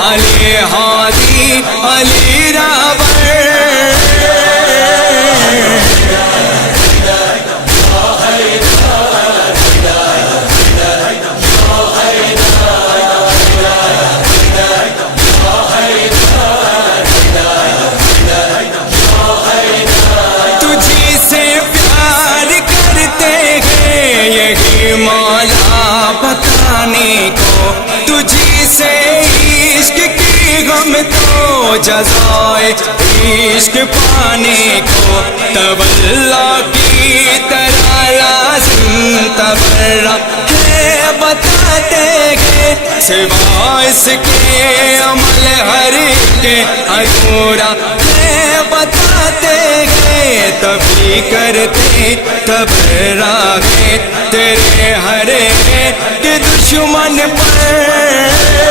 علی ہادی علی رابر تجھی سے پیار کرتے ہیں یہی مولا بتانے کو، تجھی سے عشق کی غم تو جزائے عشق پانے کو، تولا کی طرح لازم تبرہ ہے بتاتے ہیں، سوا اس کے عمل ہر کے ادھورا ہے بتاتے ہیں، تبھی کرتے تبرہ ہے تیرے ہر کے دشمن پر۔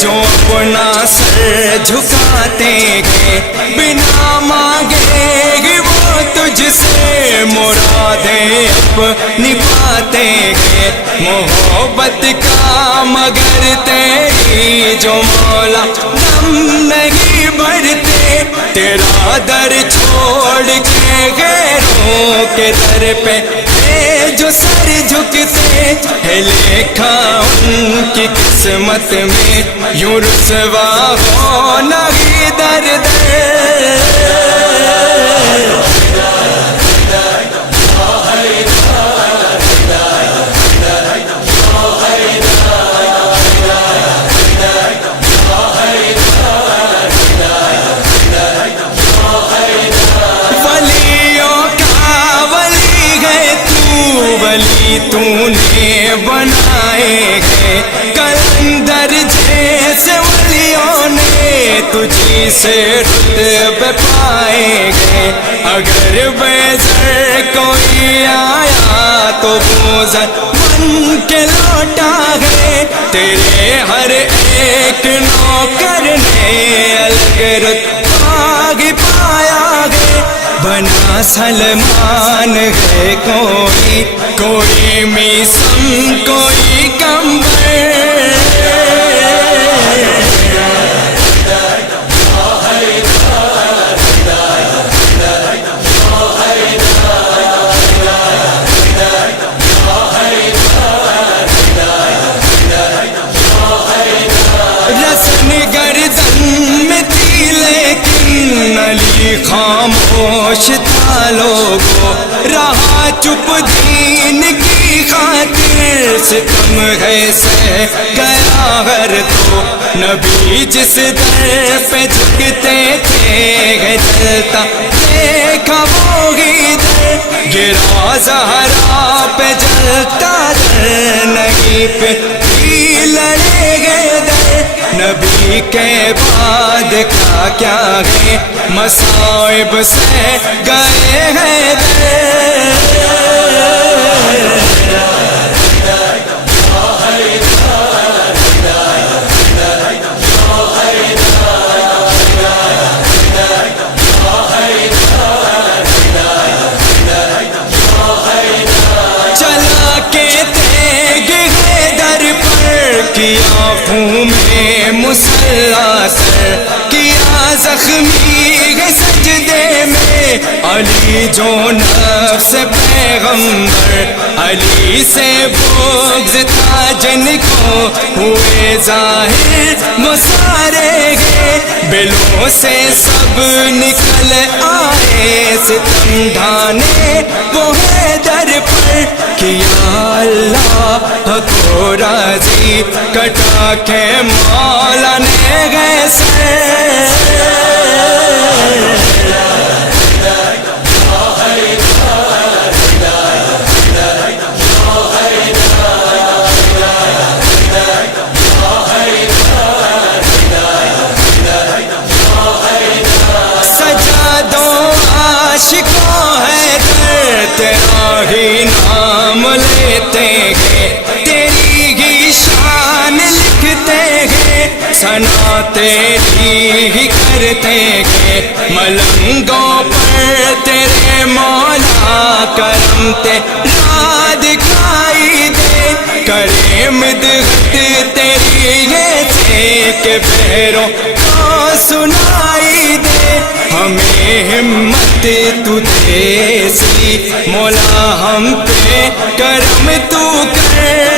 جو اپنا سر جھکاتے ہیں بنا مانگے گی وہ تجھ سے مرادیں اپنی پاتے ہیں، محبت کا مگر تیری جو مولا دم نہیں بھرتے، تیرا در چھوڑ کے غیروں کے در پہ جو سر جھکتے ہے، لکھا ان کی قسمت میں یوں رسوا ہونا ہی در در۔ تو نے بنائے گے کلندر جیسے ولیوں نے تجھی سے رتبے پائے گے، اگر بیزر کوئی آیا تو بوزر بن کے لوٹا ہے، تیرے ہر ایک نوکر نے الگ رتبہ پایا ہے، بنا سلمان ہے کوئی کوئی میسم کوئی کمبر۔ رسن گردن میں تھی لیکن علی خاموش تھا، لوگوں رہا چپ دین کی خاطر، ستم ہے سہ گیا ہر تو، نبی جس در پہ جھکتے تھے جلتا دیکھا وہی در، گرا زہرا پہ جلتا در نہیں پھر بھی لڑے گے در، نبی کے بعد کیا ہے مصائب سے گئے ہیں در۔ چلا کے تیگ حیدر پر کیا خون میں مسلح سر، کیا زخمی ہے سجدے میں علی جو نفس پیغمبر علی سے بغض تھا جن کو ہوئے ظاہر وہ سارے گئے بلوں سے سب نکل آئے ستم ڈھانے وہ حیدر پر کیا اللہ کو راضی کٹا کے مولا نے گئے سر عاشقوں حیدر تیرا ہی نام لیتے ہیں تیری ہی شان لکھتے ہیں ثنا تیری ہی کرتے ہیں ملنگوں پر تیرے مولا کرم تیرا دکھائی دے کرے مدحت تیری ایسے کہ بہروں کو سنائی دے ہمیں ہمت تو دے سی مولا ہم پہ کرم تو کر